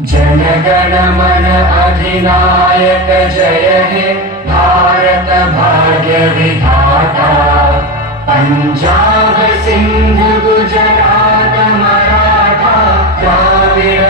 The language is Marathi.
जनगण मन अधिनायक जय हे भारत भाग्य विधाता। पंजाब सिंध गुजरात मराठा द्राविड